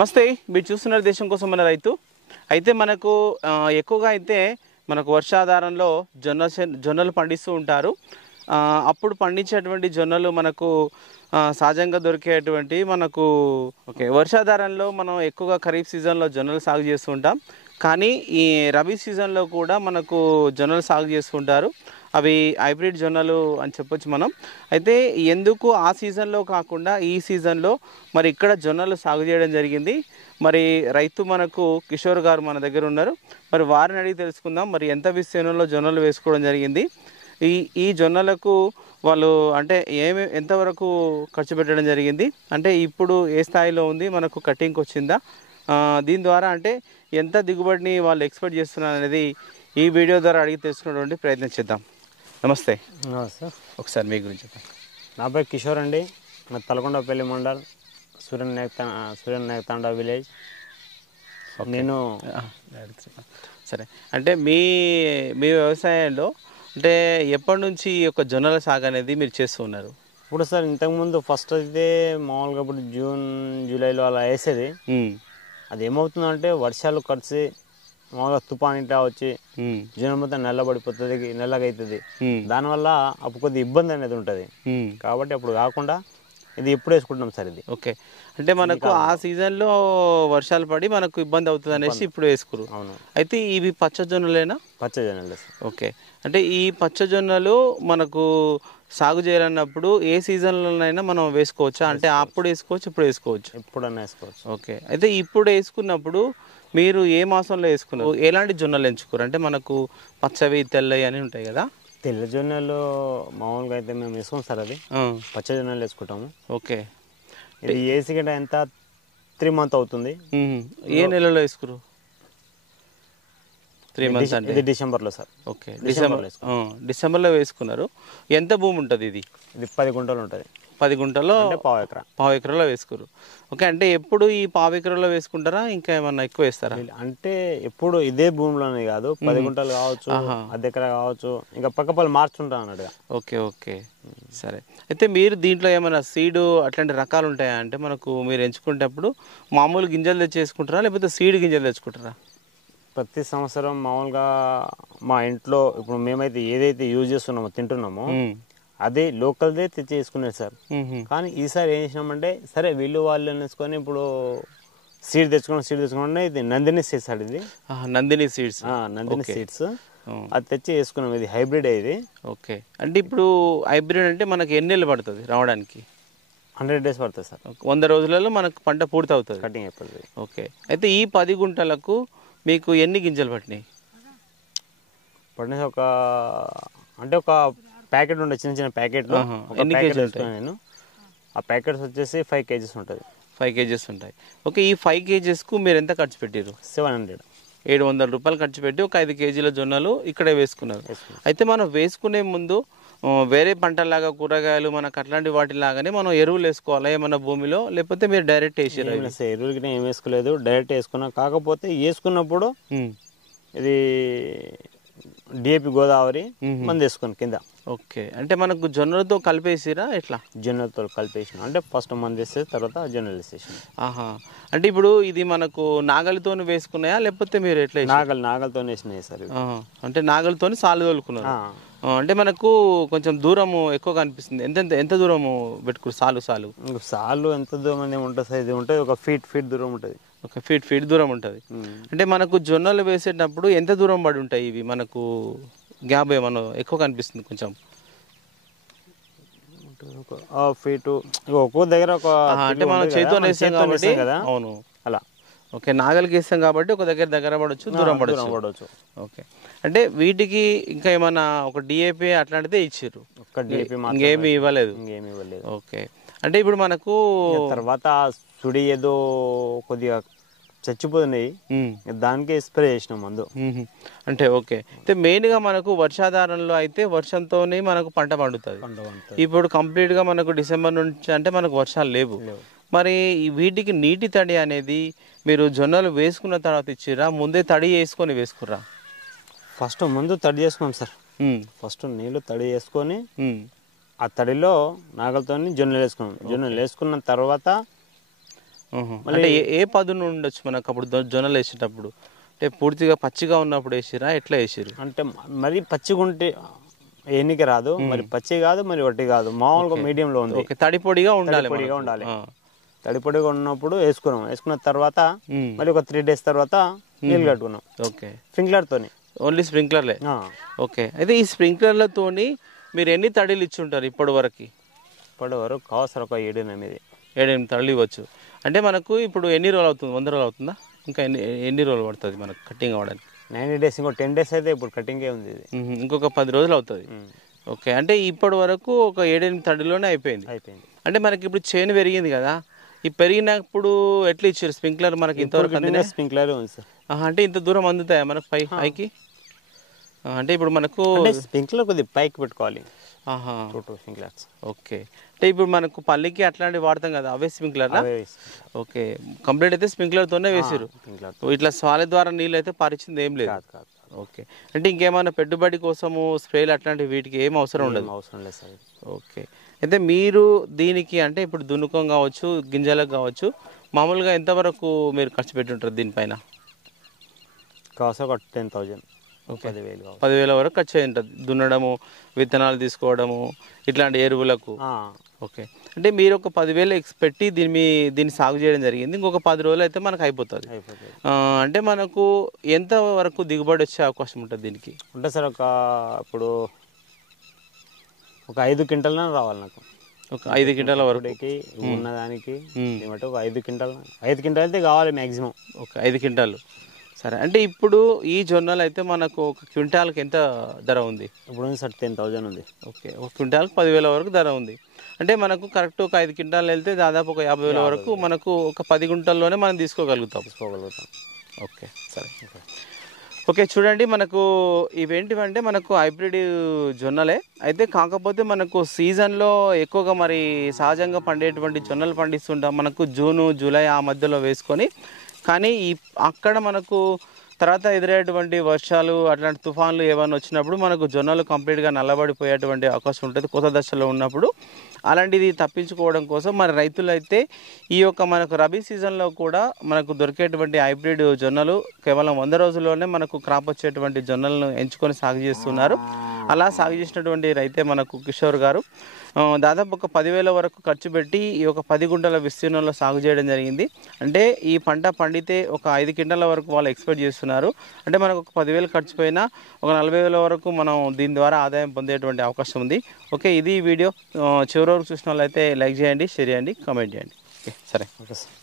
నమస్తే, మీరు చూస్తున్నారు దేశం కోసం మన రైతు. అయితే మనకు ఎక్కువగా అయితే మనకు వర్షాధారంలో జొన్నలు పండిస్తూ ఉంటారు. అప్పుడు పండించేటువంటి జొన్నలు మనకు సహజంగా దొరికేటువంటి మనకు వర్షాధారంలో మనం ఎక్కువగా ఖరీఫ్ సీజన్లో జొన్నలు సాగు చేస్తూ ఉంటాం. కానీ ఈ రబీ సీజన్లో కూడా మనకు జొన్నలు సాగు చేస్తుంటారు. అవి హైబ్రిడ్ జొన్నలు అని చెప్పొచ్చు మనం. అయితే ఎందుకు ఆ సీజన్లో కాకుండా ఈ సీజన్లో మరి ఇక్కడ జొన్నలు సాగు చేయడం జరిగింది. మరి రైతు మనకు కిషోర్ గారు మన దగ్గర ఉన్నారు. మరి వారిని అడిగి తెలుసుకుందాం, మరి ఎంత విస్తీర్ణంలో జొన్నలు వేసుకోవడం జరిగింది, ఈ జొన్నలకు వాళ్ళు అంటే ఎంతవరకు ఖర్చు పెట్టడం జరిగింది, అంటే ఇప్పుడు ఏ స్థాయిలో ఉంది, మనకు కటింగ్కి వచ్చిందా, దీని ద్వారా అంటే ఎంత దిగుబడిని వాళ్ళు ఎక్స్పెక్ట్ చేస్తున్నారు అనేది ఈ వీడియో ద్వారా అడిగి తెలుసుకునేటువంటి ప్రయత్నం చేద్దాం. నమస్తే. నమస్తే. ఒకసారి మీ గురించి చెప్పండి. నా పేరు కిషోర్ అండి. నా తలకొండపల్లి మండల్ సూర్యన్ నాయక్ విలేజ్. నేను సరే, అంటే మీ వ్యవసాయంలో అంటే ఎప్పటి నుంచి ఈ యొక్క జొన్నల సాగు అనేది మీరు చేస్తూ ఉన్నారు? ఇప్పుడు సార్ ఇంతకుముందు ఫస్ట్ అయితే మామూలుగా ఇప్పుడు జూన్ జూలైలో అలా వేసేది. అది ఏమవుతుందంటే వర్షాలు కలిసి మామూలుగా తుఫాన్ ఇట్లా వచ్చి జొన్న మొత్తం నల్లబడిపోతుంది, నల్లగా అవుతుంది. దానివల్ల అప్పుడు కొద్దిగా ఇబ్బంది అనేది ఉంటుంది. కాబట్టి అప్పుడు కాకుండా ఇది ఎప్పుడు వేసుకుంటున్నాం సార్ ఇది. ఓకే, అంటే మనకు ఆ సీజన్లో వర్షాలు పడి మనకు ఇబ్బంది అవుతుంది అనేసి ఇప్పుడు వేసుకురు. అవును. అయితే ఇవి పచ్చజొన్నలేనా? పచ్చజొన్నలే సార్. ఓకే, అంటే ఈ పచ్చజొన్నలు మనకు సాగు చేయాలన్నప్పుడు ఏ సీజన్లోనైనా మనం వేసుకోవచ్చా? అంటే అప్పుడు వేసుకోవచ్చు, ఇప్పుడు వేసుకోవచ్చు? ఎప్పుడన్నా వేసుకోవచ్చు. ఓకే, అయితే ఇప్పుడు వేసుకున్నప్పుడు మీరు ఏ మాసంలో వేసుకున్నారు, ఎలాంటి జొన్నలు ఎంచుకోరు? అంటే మనకు పచ్చవి తెల్లవి అని ఉంటాయి కదా. తెల్ల జొన్నలు మామూలుగా అయితే మేము వేసుకోం సార్, అది పచ్చ జొన్నలు వేసుకుంటాము. ఓకే, ఇది ఏసీ గంట ఎంత 3 months అవుతుంది. ఏ నెలలో వేసుకురు? 3 months అంటే ఇది డిసెంబర్లో సార్. ఓకే, డిసెంబర్లో వేసుకున్నారు. ఎంత భూమి ఉంటుంది ఇది? ఇది 10 గుంటలు ఉంటుంది. 10 గుంటలో పావు ఎకరాలో వేసుకురు. ఓకే, అంటే ఎప్పుడు ఈ పావు ఎకరాలో వేసుకుంటారా, ఇంకా ఏమన్నా ఎక్కువ వేస్తారా? అంటే ఎప్పుడు ఇదే భూమిలోనే కాదు, 10 గుంటలు కావచ్చు, అర్ధ ఎకరా కావచ్చు, ఇంకా పక్కపల్లి మార్చుంటాం అన్నట్టుగా. ఓకే ఓకే, సరే. అయితే మీరు దీంట్లో ఏమైనా సీడు అట్లాంటి రకాలు ఉంటాయా? అంటే మనకు మీరు ఎంచుకునేటప్పుడు మామూలు గింజలు తెచ్చి వేసుకుంటారా, లేకపోతే సీడ్ గింజలు తెచ్చుకుంటారా? ప్రతి సంవత్సరం మామూలుగా మా ఇంట్లో ఇప్పుడు మేమైతే ఏదైతే యూజ్ చేస్తున్నామో తింటున్నామో అదే లోకల్దే తెచ్చి వేసుకునేది సార్. కానీ ఈసారి ఏం చేసినామంటే సరే వీళ్ళు వాళ్ళు వేసుకొని ఇప్పుడు సీడ్ తెచ్చుకున్నాం. ఇది నందిని సీడ్స్ సార్. ఇది నందిని సీడ్స్. నందిని సీడ్స్ అది తెచ్చి వేసుకున్నాం. ఇది హైబ్రిడ్ ఇది. ఓకే, అంటే ఇప్పుడు హైబ్రిడ్ అంటే మనకి ఎన్ని నెలలు పడుతుంది రావడానికి? 100 days పడుతుంది సార్. 100 రోజులలో మనకు పంట పూర్తి అవుతుంది, కటింగ్ అయిపోతుంది. ఓకే, అయితే ఈ 10 గుంటలకు మీకు ఎన్ని గింజలు పట్టినాయి? ఒక ప్యాకెట్ ఉండే చిన్న చిన్న ప్యాకెట్లు. ఎన్ని కేజీలు ఉంటాయి? నేను ఆ ప్యాకెట్స్ వచ్చేసి 5 kgs ఉంటుంది. 5 kgs ఉంటాయి. ఓకే, ఈ 5 kgsకు మీరు ఎంత ఖర్చు పెట్టారు? 700 రూపాయలు ఖర్చు పెట్టి ఒక 5 kgల జొన్నలు ఇక్కడే వేసుకున్నారు. అయితే మనం వేసుకునే ముందు వేరే పంటలాగా కూరగాయలు మనకు అట్లాంటి వాటిలాగానే మనం ఎరువులు వేసుకోవాలా ఏమన్నా భూమిలో, లేకపోతే మీరు డైరెక్ట్ వేసారు? ఎరువులకి ఏం వేసుకోలేదు, డైరెక్ట్ వేసుకున్నాం. కాకపోతే వేసుకున్నప్పుడు ఇది DAP గోదావరి మంది వేసుకుని కింద. ఓకే, అంటే మనకు జొన్నలతో కలిపేసిరా ఎట్లా? జొన్నలతో కలిపేసిన అంటే ఫస్ట్ మంది వేస్తే తర్వాత జొన్నలు వేసేసిన. అంటే ఇప్పుడు ఇది మనకు నాగలితో వేసుకున్నాయా, లేకపోతే మీరు ఎట్లా? నాగలితో వేసినాయి సార్. అంటే నాగలితో సాలు తోలుకున్నారు. అంటే మనకు కొంచెం దూరము ఎక్కువ కనిపిస్తుంది. ఎంత దూరము పెట్టుకురు? సాలు ఎంత దూరం అనేది ఉంటుంది సార్. ఇది ఉంటుంది ఒక ఫీట్ దూరం ఉంటుంది. ఒక ఫీట్ దూరం ఉంటుంది. అంటే మనకు జొన్నలు వేసేటప్పుడు ఎంత దూరం పడి ఉంటాయి ఇవి? మనకు గ్యాప్ ఏమన్నా ఎక్కువ కనిపిస్తుంది కొంచెం? ఫీటు ఒక్కో దగ్గర ఒక, అంటే మనం చేతితో వేసాం కాబట్టి కదా. అవును, అలా. ఓకే, నాగలికి వేస్తాం కాబట్టి ఒక దగ్గర పడవచ్చు, దూరం పడవచ్చు. ఓకే, అంటే వీటికి ఇంకా ఏమన్నా ఒక DAP అట్లాంటిదే ఇచ్చారు? ఇంకేమీ ఇవ్వలేదు. ఓకే, అంటే ఇప్పుడు మనకు తర్వాత సుడి ఏదో కొద్దిగా చచ్చిపోతున్నాయి, దానికి స్ప్రే చేసినాం మందు. అంటే ఓకే, అయితే మెయిన్గా మనకు వర్షాధారంలో అయితే వర్షంతోనే మనకు పంట పండుతుంది. ఇప్పుడు కంప్లీట్గా మనకు డిసెంబర్ నుంచి అంటే మనకు వర్షాలు లేవు. మరి వీటికి నీటి తడి అనేది మీరు జొన్నలు వేసుకున్న తర్వాత ఇచ్చిరా, ముందే తడి వేసుకొని వేసుకుర్రా? ఫస్ట్ ముందు తడి చేసుకున్నాం సార్. ఫస్ట్ నీళ్ళు తడి చేసుకొని ఆ తడిలో నాగలతో జొన్నలు వేసుకున్నాం. జొన్నలు వేసుకున్న తర్వాత అంటే ఏ పదును ఉండొచ్చు మనకు అప్పుడు జొన్నలు వేసేటప్పుడు? అంటే పూర్తిగా పచ్చిగా ఉన్నప్పుడు వేసిరా, ఎట్లా వేసిరు? అంటే మరి పచ్చిగా ఉంటే ఎన్నిక రాదు, మరి పచ్చి కాదు, మరి వట్టి కాదు, మామూలుగా మీడియంలో ఉంది. ఓకే, తడి పొడిగా ఉండాలి. పొడిగా ఉండాలి. తడి పొడిగా ఉన్నప్పుడు వేసుకున్న తర్వాత మళ్ళీ ఒక 3 days తర్వాత నీళ్ళు కట్టుకున్నాం. ఓకే, స్ప్రింక్లర్తోని. ఓన్లీ స్ప్రింక్లర్లే? ఓకే. అయితే ఈ స్ప్రింక్లర్లతోని మీరు ఎన్ని తడిలు ఇచ్చుంటారు ఇప్పటి వరకు? ఇప్పటి వరకు కావసరం ఒక 7-8 తడిలు ఇవ్వచ్చు. అంటే మనకు ఇప్పుడు ఎన్ని రోజులు అవుతుంది? 100 రోజులు అవుతుందా? ఇంకా ఎన్ని రోజులు పడుతుంది మనకు కటింగ్ అవ్వడానికి? 90 days, ఇంకో 10 days అయితే ఇప్పుడు కటింగే ఉంది ఇది. ఇంకొక 10 రోజులు అవుతుంది. ఓకే, అంటే ఇప్పటి వరకు ఒక 7-8 తడిలోనే అయిపోయింది. అంటే మనకి ఇప్పుడు చేను పెరిగింది కదా, ఈ పెరిగినప్పుడు ఎట్లా ఇచ్చారు స్ప్రింక్లర్ మనకి? ఇంతవరకు అందినా? స్ప్రింక్లర్ ఉంది సార్. అంటే ఇంత దూరం అందుతాయా మనకు పైకి? అంటే ఇప్పుడు మనకు స్ప్రింక్లర్ కొద్దిగా పైకి పెట్టుకోవాలి. స్ప్రింక్లర్స్. ఓకే, అంటే ఇప్పుడు మనకు పల్లికి అట్లాంటివి వాడతాం కదా, అవే స్ప్రింక్లర్లా? ఓకే, కంప్లీట్ అయితే స్ప్రింక్లర్తోనే వేసారు. ఇట్లా స్వాల ద్వారా నీళ్ళు అయితే పారించింది ఏం లేదు? ఓకే, అంటే ఇంకేమైనా పెట్టుబడి కోసము స్ప్రేలు అట్లాంటివి వీటికి ఏం అవసరం ఉండదు? అవసరం లేదు సార్. ఓకే, అయితే మీరు దీనికి అంటే ఇప్పుడు దున్నుకం కావచ్చు, గింజలకు కావచ్చు, మామూలుగా ఎంతవరకు మీరు ఖర్చు పెట్టుంటారు దీనిపైన? కావచ్చు ఒక 10,000, 10,000 వరకు ఖర్చు అయి ఉంటుంది. దున్నడము, విత్తనాలు తీసుకోవడము, ఇట్లాంటి ఎరువులకు. ఓకే, అంటే మీరు ఒక 10,000 పెట్టి దీన్ని సాగు చేయడం జరిగింది. ఇంకొక 10 రోజులు అయితే మనకు అయిపోతుంది. అంటే మనకు ఎంత వరకు దిగుబడి వచ్చే అవకాశం ఉంటుంది దీనికి? ఉంటుంది సార్, ఇప్పుడు ఒక 5 క్వింటాల రావాలి నాకు. ఒక 5 క్వింటాల వరకు ఉన్నదానికి ఒక 5 క్వింటాల్ అయితే కావాలి మ్యాక్సిమం. ఒక 5 క్వింటాలు. సరే, అంటే ఇప్పుడు ఈ జొన్నలు అయితే మనకు ఒక క్వింటాల్కి ఎంత ధర ఉంది? ఇప్పుడు సార్ 10,000 ఉంది. ఓకే, ఒక క్వింటాల్కి 10,000 వరకు ధర ఉంది. అంటే మనకు కరెక్ట్ ఒక 5 క్వింటాలు వెళ్తే దాదాపు ఒక 50,000 వరకు మనకు ఒక 10 గుంటల్లోనే మనం తీసుకోగలుగుతాం. ఓకే, సరే. ఓకే, చూడండి, మనకు ఇవేంటివంటే మనకు హైబ్రిడ్ జొన్నలే. అయితే కాకపోతే మనకు సీజన్లో ఎక్కువగా మరి సహజంగా పండేటువంటి జొన్నలు పండిస్తుంటాం మనకు జూను, జూలై ఆ మధ్యలో వేసుకొని. కానీ అక్కడ మనకు తర్వాత ఎదురయ్యేటువంటి వర్షాలు, అట్లాంటి తుఫాన్లు ఏమైనా వచ్చినప్పుడు మనకు జొన్నలు కంప్లీట్గా నల్లబడిపోయేటువంటి అవకాశం ఉంటుంది కొత్త దశలో ఉన్నప్పుడు. అలాంటిది తప్పించుకోవడం కోసం మన రైతులు అయితే ఈ యొక్క మనకు రబీ సీజన్లో కూడా మనకు దొరికేటువంటి హైబ్రిడ్ జొన్నలు కేవలం 100 రోజుల్లోనే మనకు క్రాప్ వచ్చేటువంటి జొన్నలను ఎంచుకొని సాగు చేస్తున్నారు. అలా సాగు చేసినటువంటి రైతే మనకు కిషోర్ గారు దాదాపు ఒక 10,000 వరకు ఖర్చు పెట్టి ఈ యొక్క 10 గుంటల విస్తీర్ణంలో సాగు చేయడం జరిగింది. అంటే ఈ పంట పండితే ఒక 5 క్వింటాల వరకు వాళ్ళు ఎక్స్పెక్ట్ చేస్తున్నారు. అంటే మనకు ఒక 10,000 ఖర్చు పోయినా ఒక 40,000 వరకు మనం దీని ద్వారా ఆదాయం పొందేటువంటి అవకాశం ఉంది. ఓకే, ఇది వీడియో చివరి వరకు చూసిన వాళ్ళైతే లైక్ చేయండి, షేర్ చేయండి, కామెంట్ చేయండి. ఓకే, సరే. Okay sir.